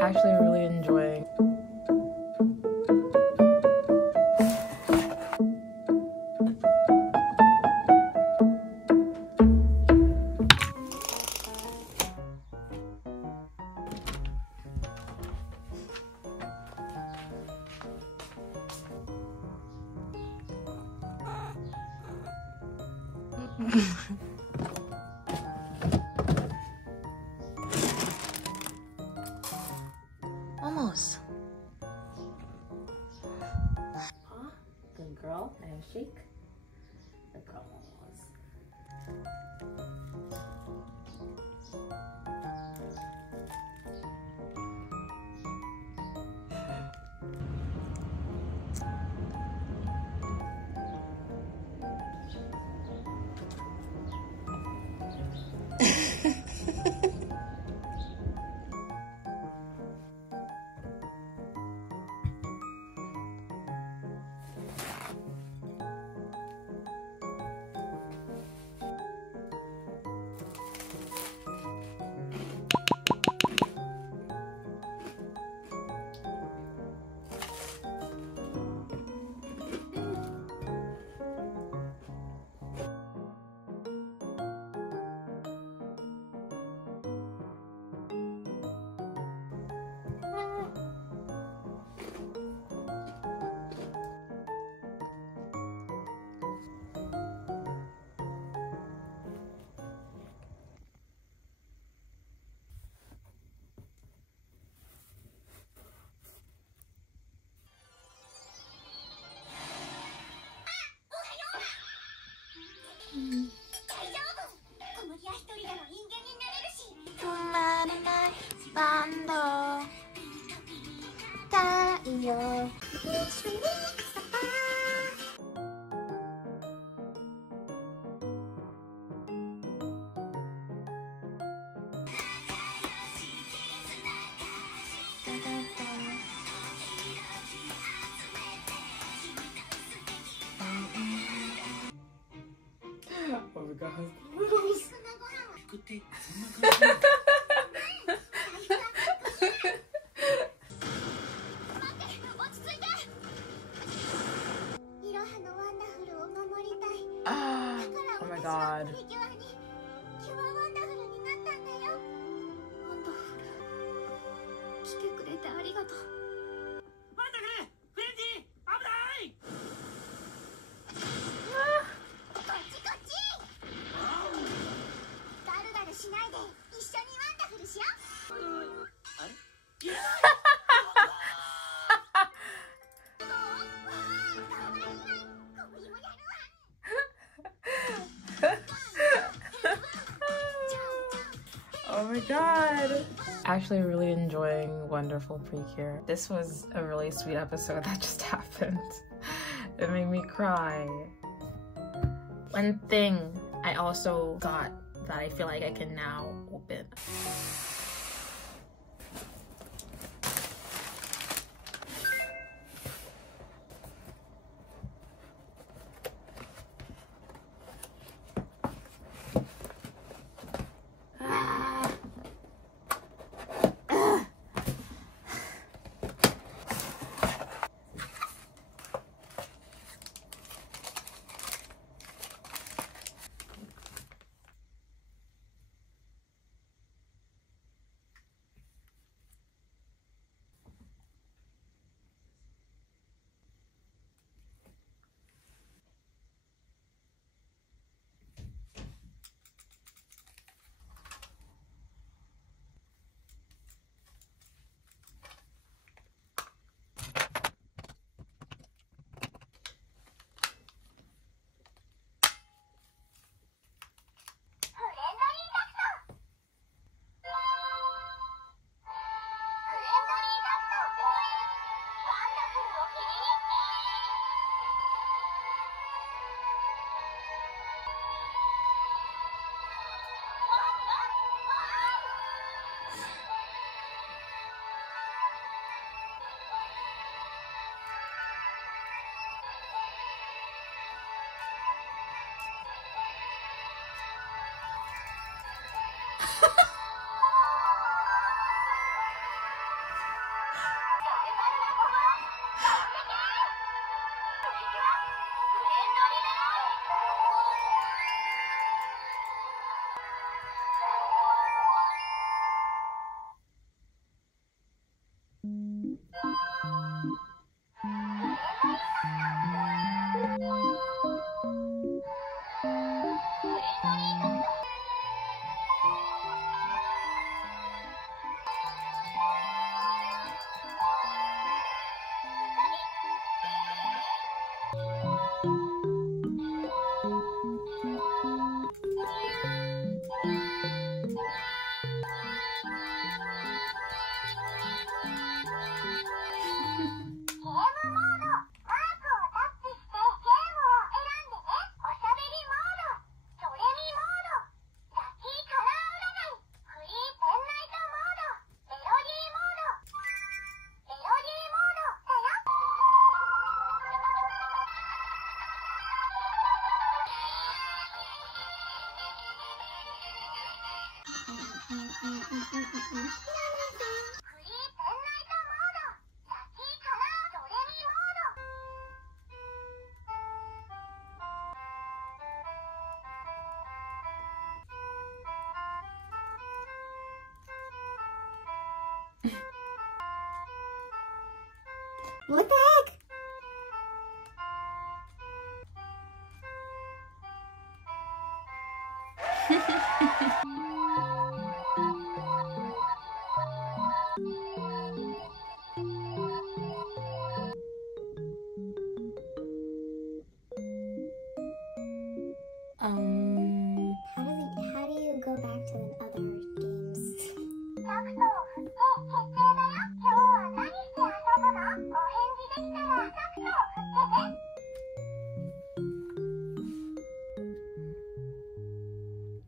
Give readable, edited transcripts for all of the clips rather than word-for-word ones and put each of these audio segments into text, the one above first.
Actually really enjoying. Almost. Good girl. Handshake. Good girl, almost. Oh my god, littles. Oh my god. Oh my god. Actually really enjoying Wonderful Precure. This was a really sweet episode that just happened. It made me cry. One thing I also got that I feel like I can now open. What the heck? How do you go back to the other games?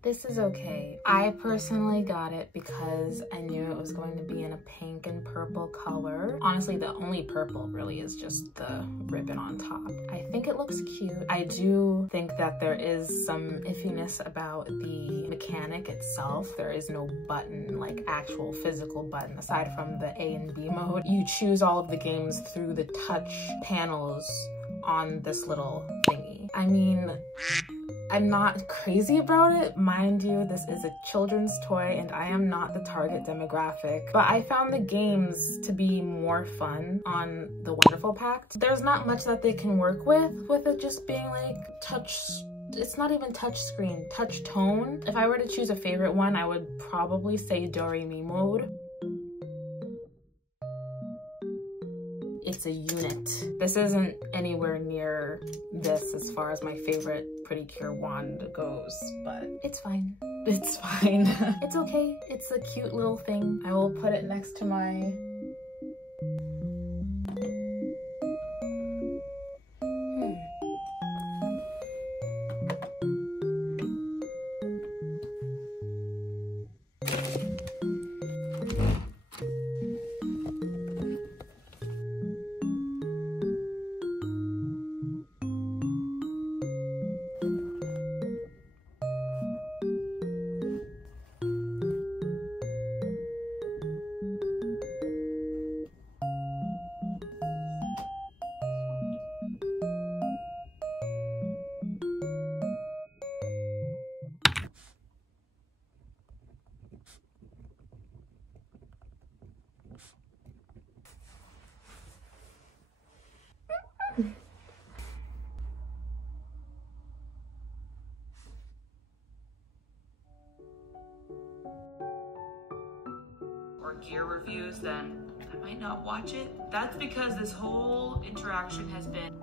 This is okay. I personally got it because I knew it was going to be in a pink and purple color. Honestly, the only purple really is just the ribbon on top. I think it looks cute. I do think that there is some iffiness about the mechanic itself. There is no button, like actual physical button, aside from the A and B mode. You choose all of the games through the touch panels on this little thingy. I mean, I'm not crazy about it. Mind you, this is a children's toy and I am not the target demographic, but I found the games to be more fun on the Wonderful Pact. There's not much that they can work with it just being like touch. It's not even touch screen, touch tone. If I were to choose a favorite one, I would probably say Do Re Mi mode. It's a unit. This isn't anywhere near this as far as my favorite precure wand goes, but it's fine. It's fine. It's okay. It's a cute little thing. I will put it next to my... or gear reviews, then I might not watch it. That's because this whole interaction has been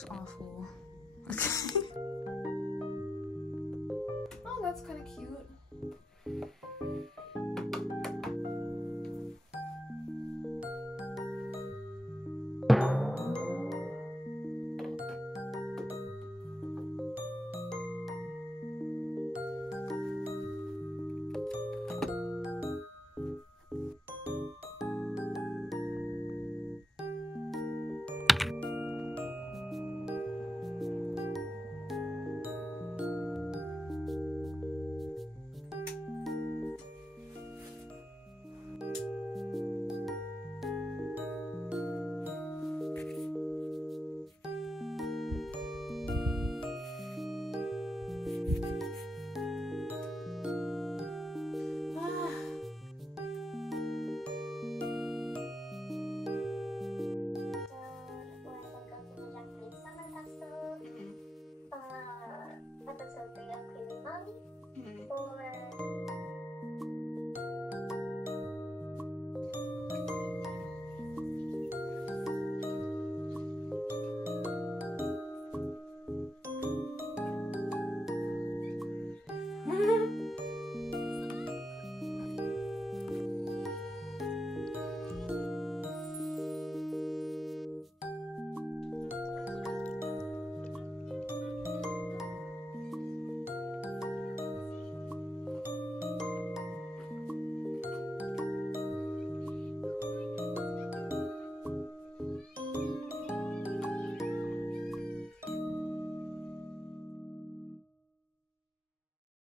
looks awful.